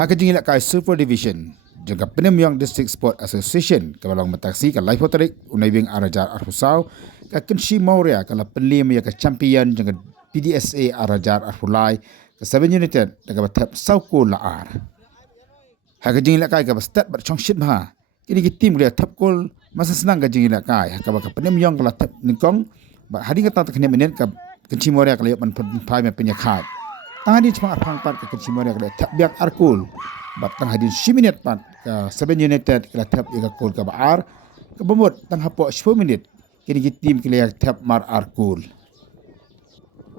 Hakajing ilakai Super Division jangka Penyemyang District Sport Association kabalong mataksi ka live hotarik unaibing arajar arhusau ka Kenshi Maurya kala penlim ya ka champion jangka PDSA arajar arhulai ka 7 United daga batap sauko laar. Hakajing ilakai ka bastat bat chongshit ha kini ki tim dia tap gol masa senang kajing ilakai ka ba ka Penyemyang kala tap ningkong ba hari ka ta kene menen ka Kenshi Maurya kala man pai me penyakat. Tangadi cuma arpang pat ke Kenshi Maurya kala tap biak arkul bat tang hadin 10 minit pat ke 7 United kala tap ika kul ka baar ke bomot tang hapo 10 minit kini ki tim kala tap mar arkul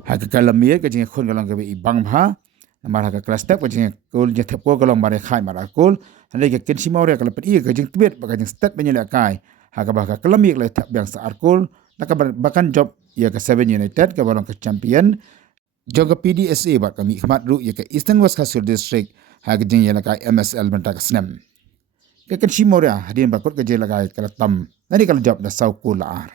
haka kala mir ke jing khon galang ke ibang bha mar haka kelas tap ke jing kul je tap ko galang mar khai mar arkul handai ke Kenshi Maurya kala pat ke jing tibet ba jing stat menyela kai haka ba ka kala mir kala tap biang sa arkul nak bahkan job ya ke 7 United ke balong ke champion Jangka PDSA bat kami khmat ru ya ke Eastern West Kasur District hagajing ya lakai MSL bentak senam. Ke Kenshi Maurya hadin bakut ke je lakai kala tam nani kala job da sauku laar.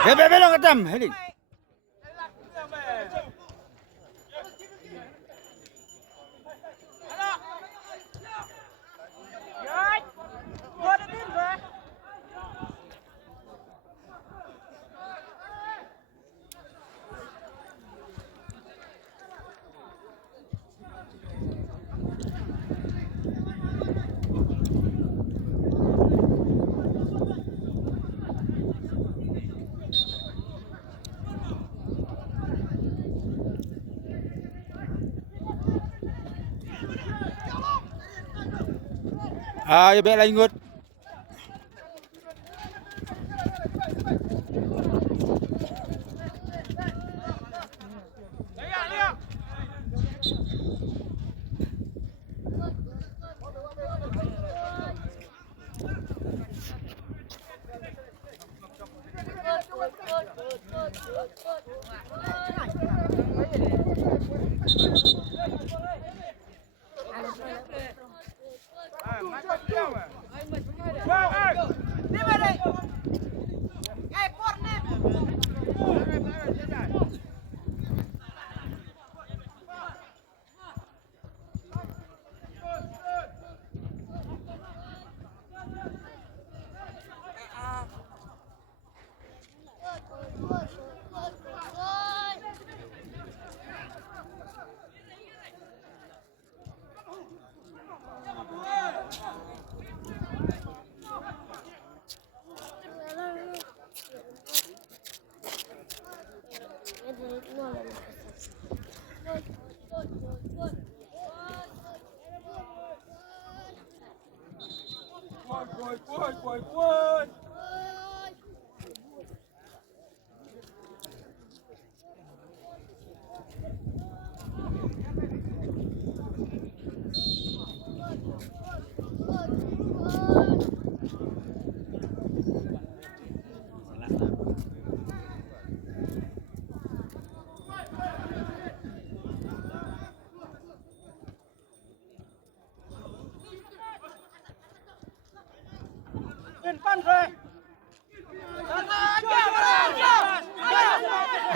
Yang belong ketam heading. Ya baik lanjut.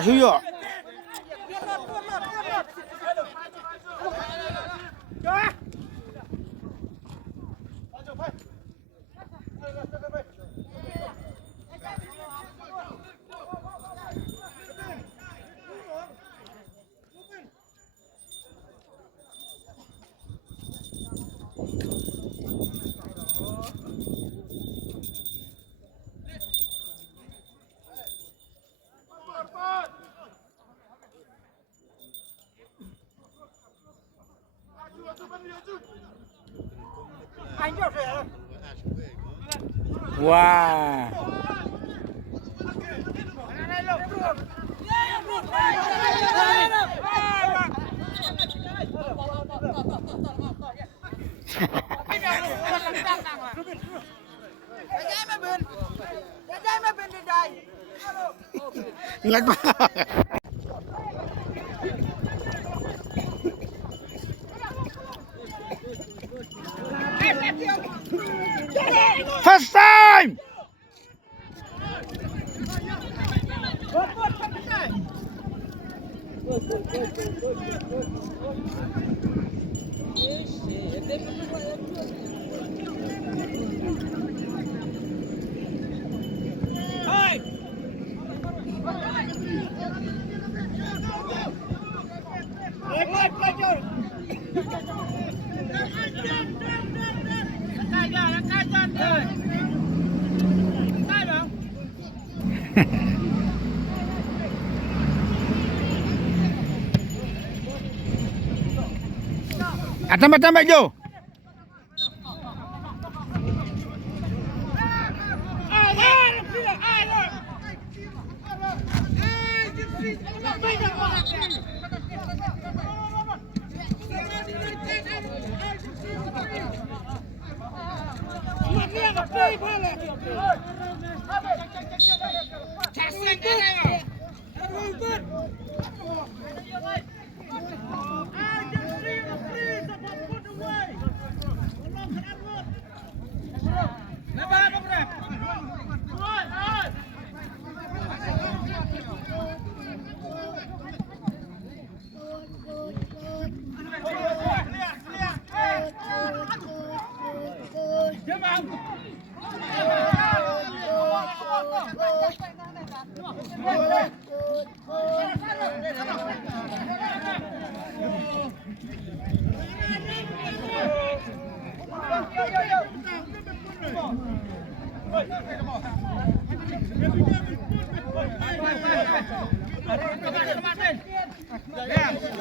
Ayo. Wah. Ingat pa. First time. Tambah Jo.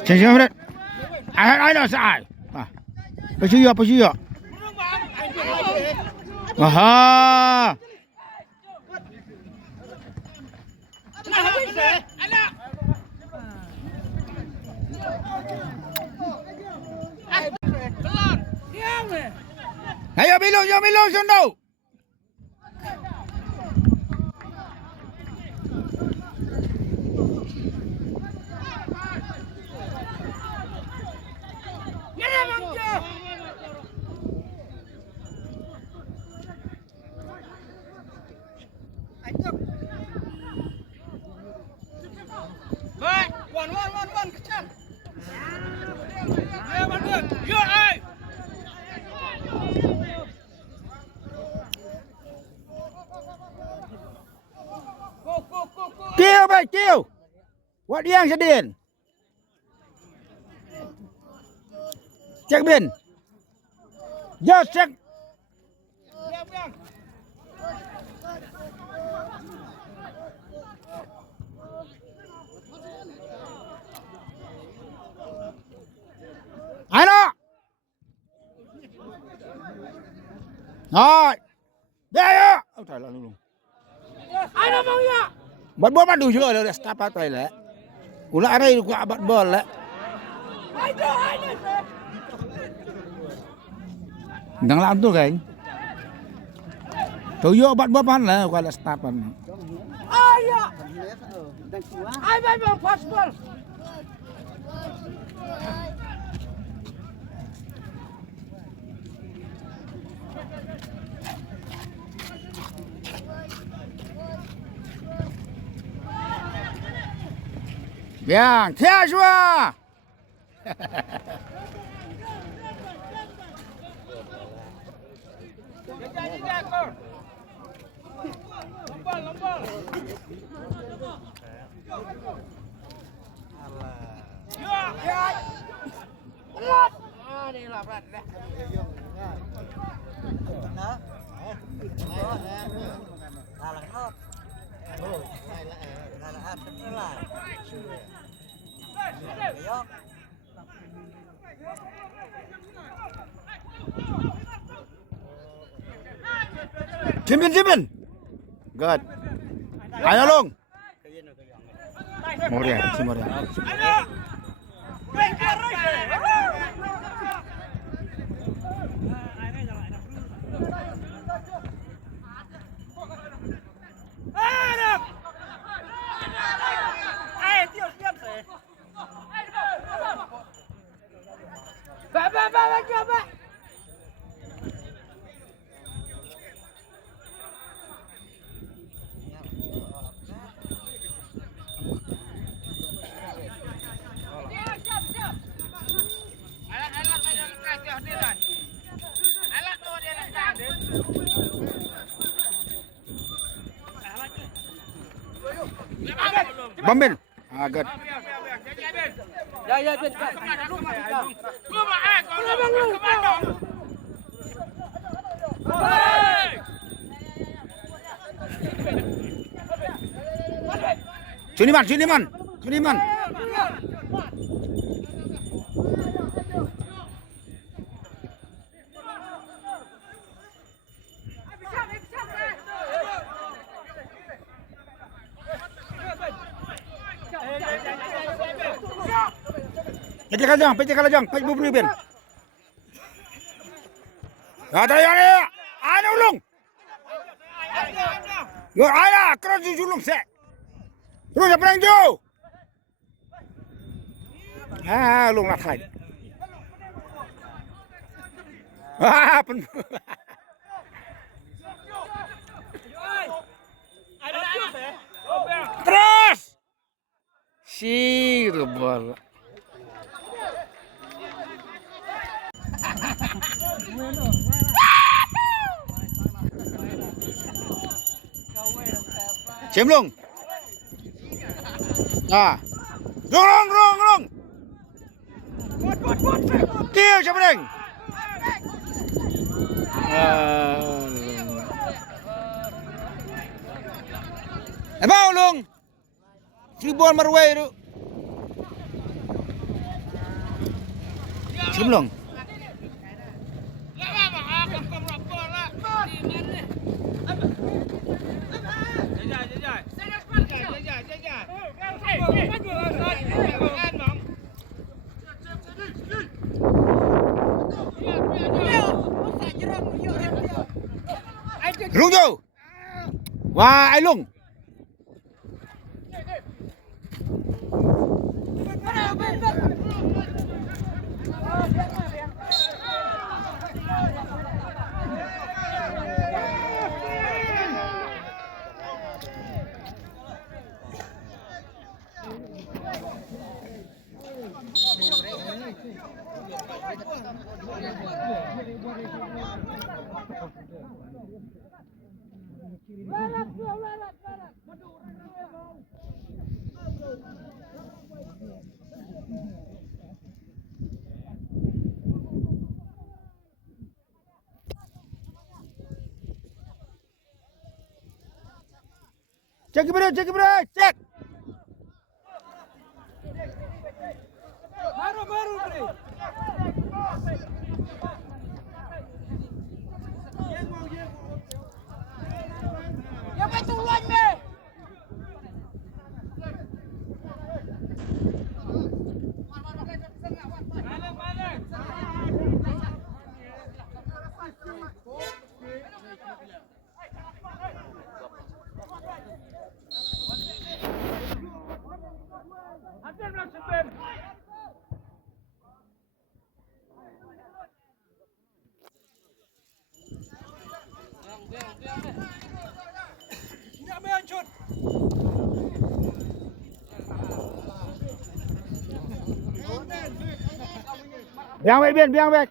Change it. I know sai. Apa sih ya? Aha. Ayo bilong sundo. One, kecil. Yo, ai. Kêu. What yang sedin? Cek bin. Yo cek. Ano? Rồi. Đây á. Ôi trời ơi luôn. Ano bang ya? Bắt ball madu juga ada stop apa lah. Ulah arai ku abat ball lah. Ayo. Đang làm tu kan. Tu yo abat ball pan lah ku ada stopan. Ayo. Ai bang paspor. Biang, tia semua. Lembal. Ya. Ini lah berat dah. Nah. Salah not. Oh, salah betulan. Yo. Cimin. Good. Ayo Long. Moria, si Moria. Bambin. Ah, good. Ya, Ben. Suniman. Pecah kalajang, pecah bubur ben. Ada ya. Ada ulung. Yo, ada keras julung se. Terus apa yang jauh? Ulung lah thai. Pen. Terus. Si bola. Chém luôn. Rung. Kêu cho mình. Bao luôn. Tribun marway itu. Chém luôn. Rung vô. Wah, ai lung. Cek bro, cek. Baru bro. Ya betulan me. Biang baik.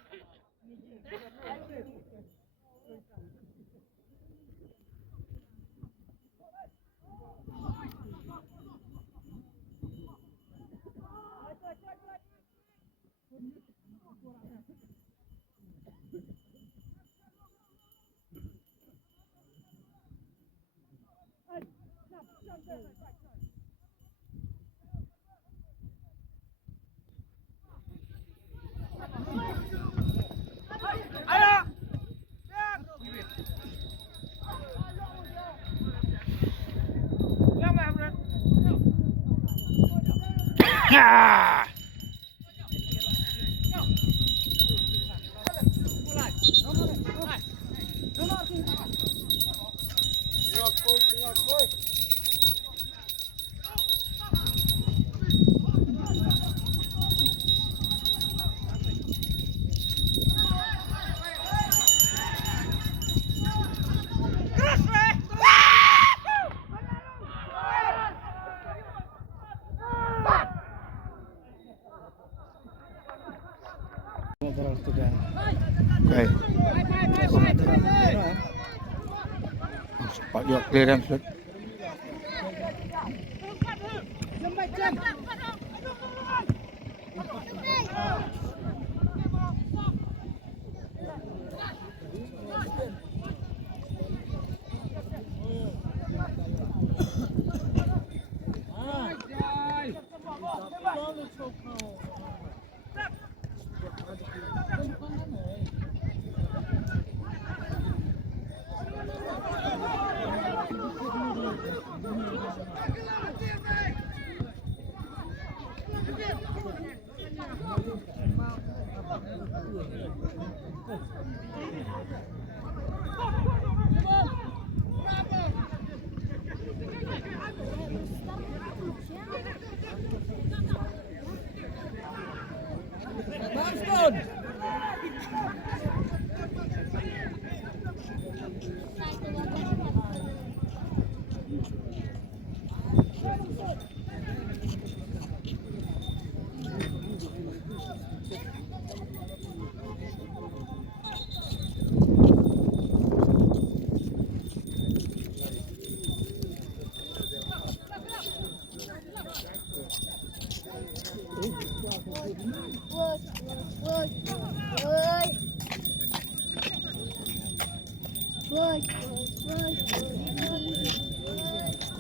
Ah! Okay. Cepat juga clearance.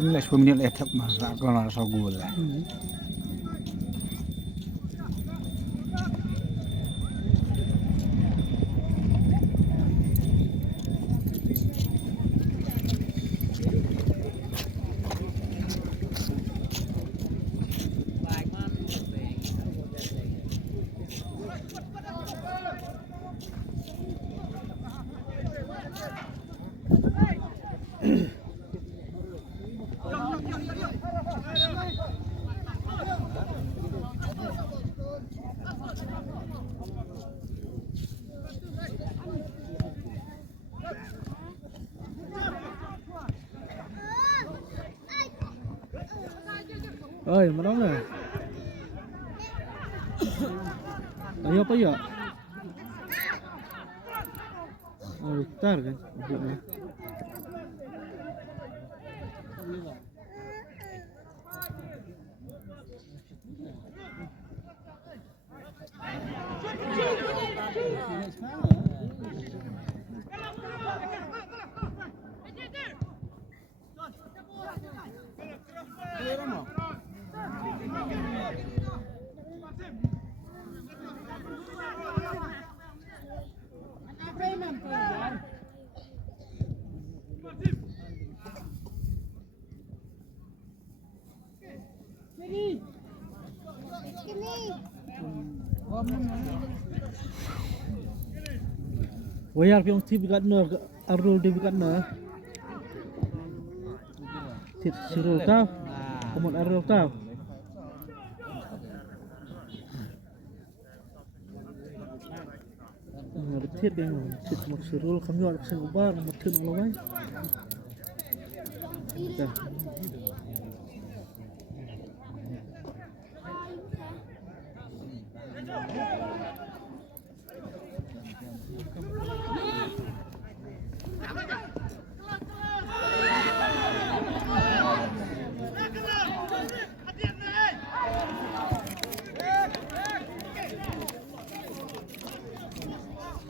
Ini lah 10 minit letak mas, tak kena rasa gula. Ơi, mà đóng rồi. Ayo apa ya? Bentar kan. Wayar piong tip kat na arul de kat na. Tit sirul tau. Komod arul tau. Ada tit yang tit mak sirul kami ada sen ubar mak tit alawai. Dah.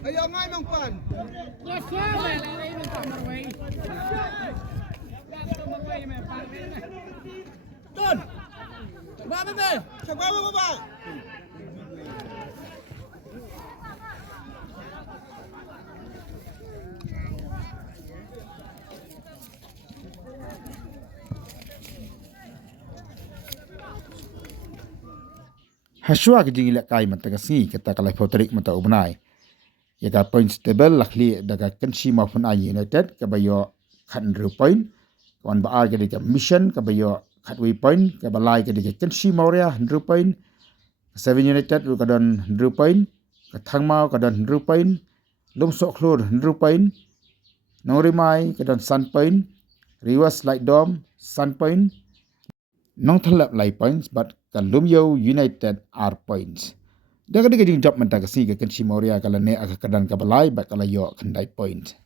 Ayo ngai mang pan. Ya sawe le ini kamar wei. Kamar wei me pan ni. Don. Ba ba. Sa ba. Haswa ke jing ilak kai mentagasngi kata kalai potrik mata ubnai. Ya ka points table lakli daga Kenshi maupun Ai United ke bayo khat 100 point. Kawan ba ke diga Mission ke bayo khat 1 point, ke balai ke diga Kenshi Mauria 100 point. Seven United ru kadon 100 point, ke Thangmau kadon 100 point, Lumsok Klur 100 point, Norimai kadon 100 point, Rewas Light Dome 100 point, Nong Thalap Lai points but kan Lumyo United R points. Daga diga jing job mentagasi ke Kenshi Mauria kala ne aka kadan kabalai bat kala yo kendai point.